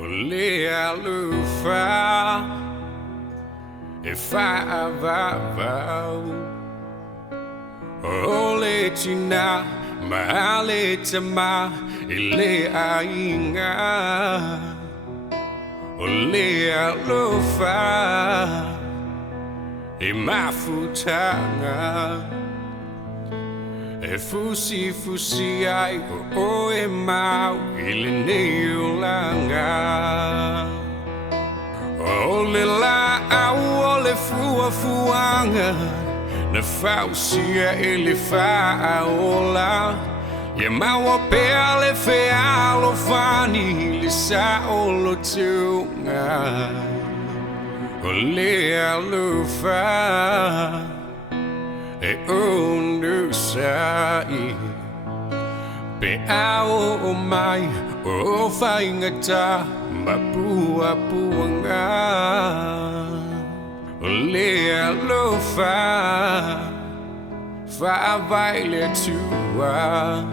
Ole Alofa, if I vow, ole China, mahale tama, ile ainga, Ole Alofa, imafutanga. Fusi ai o e mau ile nei ulanga ole la au ole fuanga na fausia ele fa ola ye mau pele fe alofani lisa olo tunga ole Alofa e ondusai pe ao mai o faingata mapua puanga Ole Alofa fa vai le tua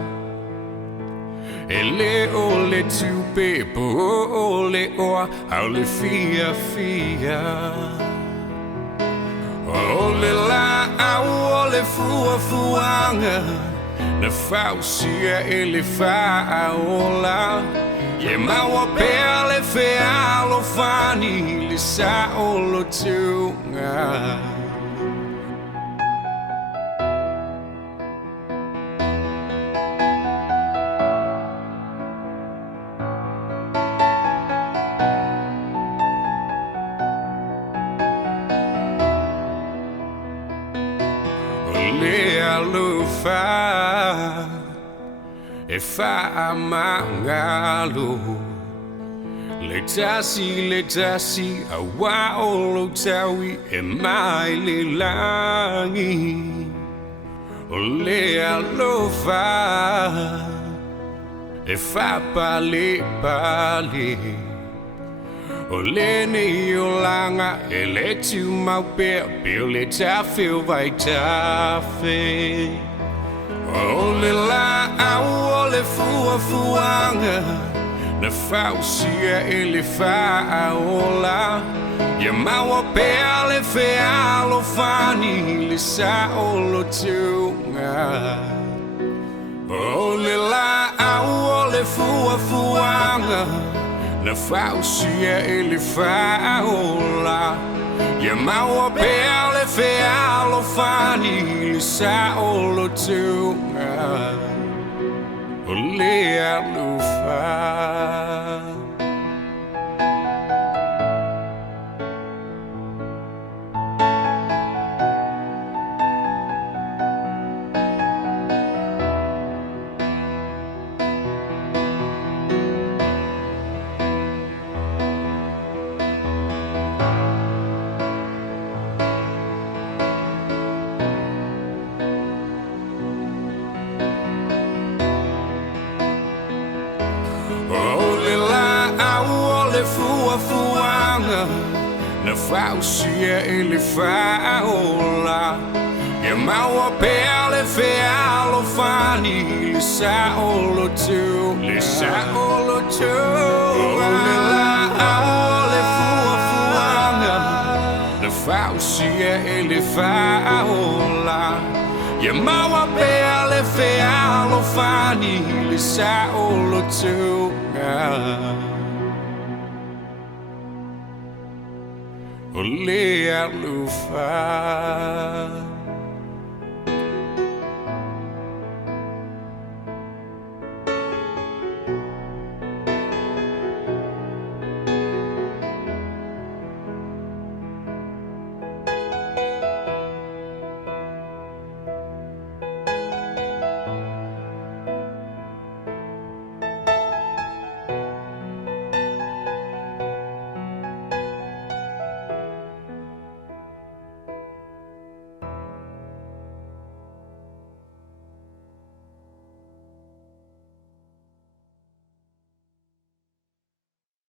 ele ole tu pepo ole o ole fia ole la ole fuanga na fausia ele fa ola ye mau pele fe alofani lisa olo tunga Ole Alofa, if I mangalo, letasi, awa olo tawi e mai le langi. Ole Alofa, if I pale. Ole ni olanga ele tu mau pe le tafe vai tafe ole la ole fuanga na fausia ele fa ola ye mau pe le fe alofani lisa olo tunga ole la ole fuanga na fausia ele fa ola ye mau pele fe alofani lisa olo tunga Ole Alofa. Fuanga na fausia ele fa ola ye mau pele fe alofani lisa olo tu ole fuanga na fausia ele fa ola ye mau pele fe alofani lisa olo tu Ole Alofa.